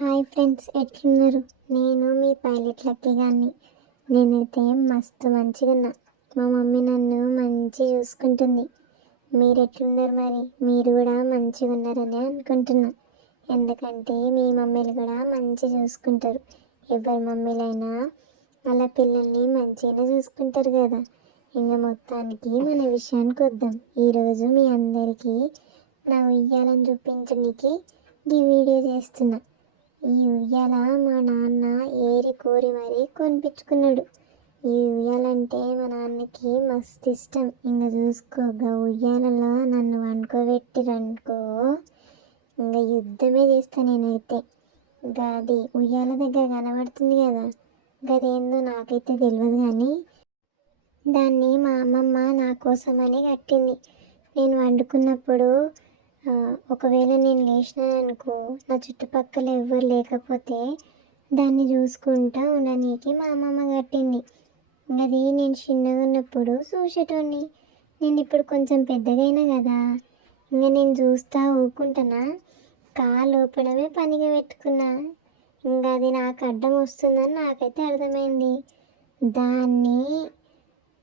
Hi friends ఎట్లున్నారు? నేను మీ pilot lucky గారిని నేనైతే మస్తు మంచిగా ఉన్నా. మా మమ్మీ నన్ను మంచి చూసుకుంటుంది. మీరు ఎట్లున్నారు మరి? మీరు కూడా మంచిగా ఉన్నారని అనుకుంటున్నా. ఎందుకంటే మీ మమ్మీలు కూడా మంచి చూసుకుంటారు. ఎవరి మమ్మీలైనా వాళ్ళ పిల్లల్ని మంచిగానే చూసుకుంటారు కదా. ఇంకా మొత్తానికి మన విషయానికి వద్దాం. ఈరోజు మీ అందరికీ నా ఉయ్యాలని చూపించడానికి ఈ వీడియో చేస్తున్నా. ఈ ఉయ్యాల మా నాన్న ఏరి కోరి మరీ కొనిపించుకున్నాడు. ఈ ఉయ్యాలంటే మా నాన్నకి మస్తు ఇష్టం. ఇంకా చూసుకోగా ఉయ్యాలలో నన్ను వండుకోబెట్టిరనుకో ఇంకా యుద్ధమే చేస్తా నేనైతే. గది ఉయ్యాల దగ్గర కనబడుతుంది కదా గదేందో నాకైతే తెలియదు కానీ దాన్ని మా అమ్మమ్మ నా కోసమని కట్టింది. నేను వండుకున్నప్పుడు ఒకవేళ నేను లేచినాననుకో నా చుట్టుపక్కల ఎవ్వరు లేకపోతే దాన్ని చూసుకుంటా ఉండనీకి మా అమ్మమ్మ కట్టింది. అది నేను చిన్నగా ఉన్నప్పుడు చూసేటోడిని నేను ఇప్పుడు కొంచెం పెద్దగైనా కదా ఇంకా నేను చూస్తా ఊకుంటానా? కాలు ఊపడమే పనిగా పెట్టుకున్నా. ఇంకా అది నాకు అడ్డం వస్తుందని నాకైతే అర్థమైంది. దాన్ని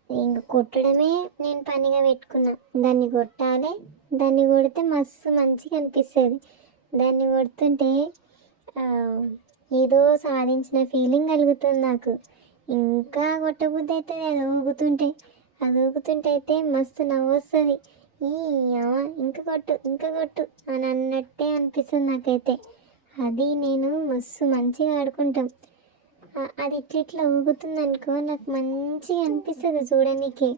ఇంక కొట్టడమే నేను పనిగా పెట్టుకున్నా. దాన్ని కొట్టాలి దాన్ని కొడితే మస్తు మంచిగా అనిపిస్తుంది. దాన్ని కొడుతుంటే ఏదో సాధించిన ఫీలింగ్ కలుగుతుంది నాకు. ఇంకా కొట్టబుద్ధి అవుతుంది అది ఊగుతుంటే. అది ఊగుతుంటే అయితే మస్తు నవ్వు వస్తుంది. ఈ ఇంకా కొట్టు ఇంకా కొట్టు అని అన్నట్టే అనిపిస్తుంది నాకైతే. అది నేను మస్తు మంచిగా ఆడుకుంటాం. అది ఇట్లా ఇట్లా ఊగుతుంది అనుకో నాకు మంచిగా అనిపిస్తుంది చూడడానికి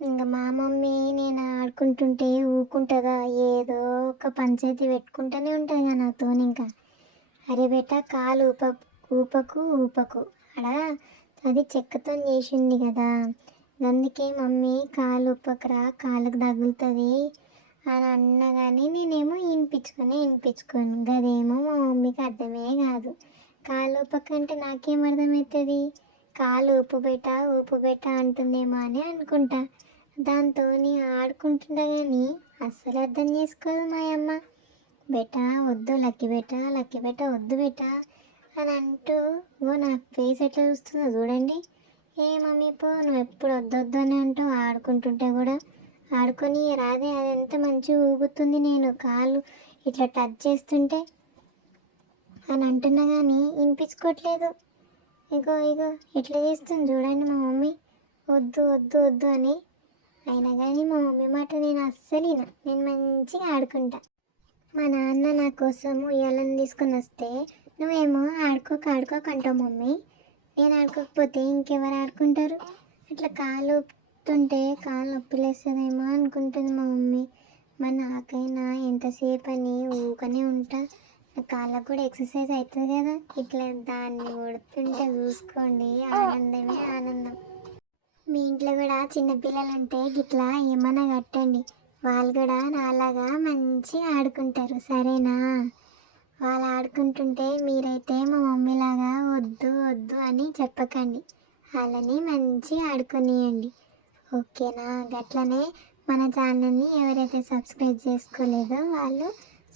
ఇంకా మా మమ్మీ నేను ఆడుకుంటుంటే ఊకుంటుందా ఏదో ఒక పంచాయతీ పెట్టుకుంటూనే ఉంటుంది కదా నాతో ఇంకా. అరే బేట కాలు ఊప ఊపకు ఊపకు. అడా అది చెక్కతో చేసింది కదా. అందుకే మమ్మీ కాలు ఊపకరా కాలుకు తగులుతుంది అని అన్నా కానీ నేనేమో వినిపించుకొని వినిపించుకోను గదేమో మా మమ్మీకి అర్థమే కాదు. కాలు ఊపకంటే నాకేం అర్థమవుతుంది కాలు ఊపు బెట ఊపు బెట అంటుందేమో అని అనుకుంటా. దాంతో ఆడుకుంటుంటా కానీ అస్సలు అర్థం చేసుకోదు మా అమ్మ బెట వద్దు లక్కి బెట లక్కి బెట వద్దు బెట అని అంటూ ఓ నా ఫేస్ ఎట్లా చూస్తుందో చూడండి. ఏ మమ్మీ పో నువ్వు ఎప్పుడు వద్దొద్దు అని అంటూ ఆడుకుంటుంటే కూడా ఆడుకొని రాదే అది ఎంత మంచిగా ఊగుతుంది నేను కాళ్ళు ఇట్లా టచ్ చేస్తుంటే. అని అంటున్నా కానీ వినిపించుకోవట్లేదు. ఇగో ఇగో ఎట్లా చేస్తుంది చూడండి మా మమ్మీ. వద్దు వద్దు వద్దు అని. అయినా కానీ మా మమ్మీ మాట నేను అస్సలు నేను మంచిగా ఆడుకుంటా. మా నాన్న నా కోసం ఉయ్యాలని తీసుకొని వస్తే నువ్వేమో ఆడుకోక ఆడుకోక అంటావు మమ్మీ. నేను ఆడుకోకపోతే ఇంకెవరు ఆడుకుంటారు? అట్లా కాలు ఒప్పుతుంటే కాలు నొప్పిలేస్తుందేమో అనుకుంటుంది మా మమ్మీ. మా నాకైనా ఎంతసేపు అని ఊకనే ఉంటా. కాళ్ళకు కూడా ఎక్సర్సైజ్ అవుతుంది కదా. ఇట్లా దాన్ని ఉడుతుంటే చూసుకోండి. ఆనందమే ఆనందం. మీ ఇంట్లో కూడా చిన్నపిల్లలు అంటే గిట్లా ఏమైనా కట్టండి. వాళ్ళు కూడా నాలాగా మంచి ఆడుకుంటారు. సరేనా? వాళ్ళు ఆడుకుంటుంటే మీరైతే మా మమ్మీలాగా వద్దు వద్దు అని చెప్పకండి. వాళ్ళని మంచిగా ఆడుకునియండి. ఓకేనా? గట్లనే మన ఛానల్ని ఎవరైతే సబ్స్క్రైబ్ చేసుకోలేదో వాళ్ళు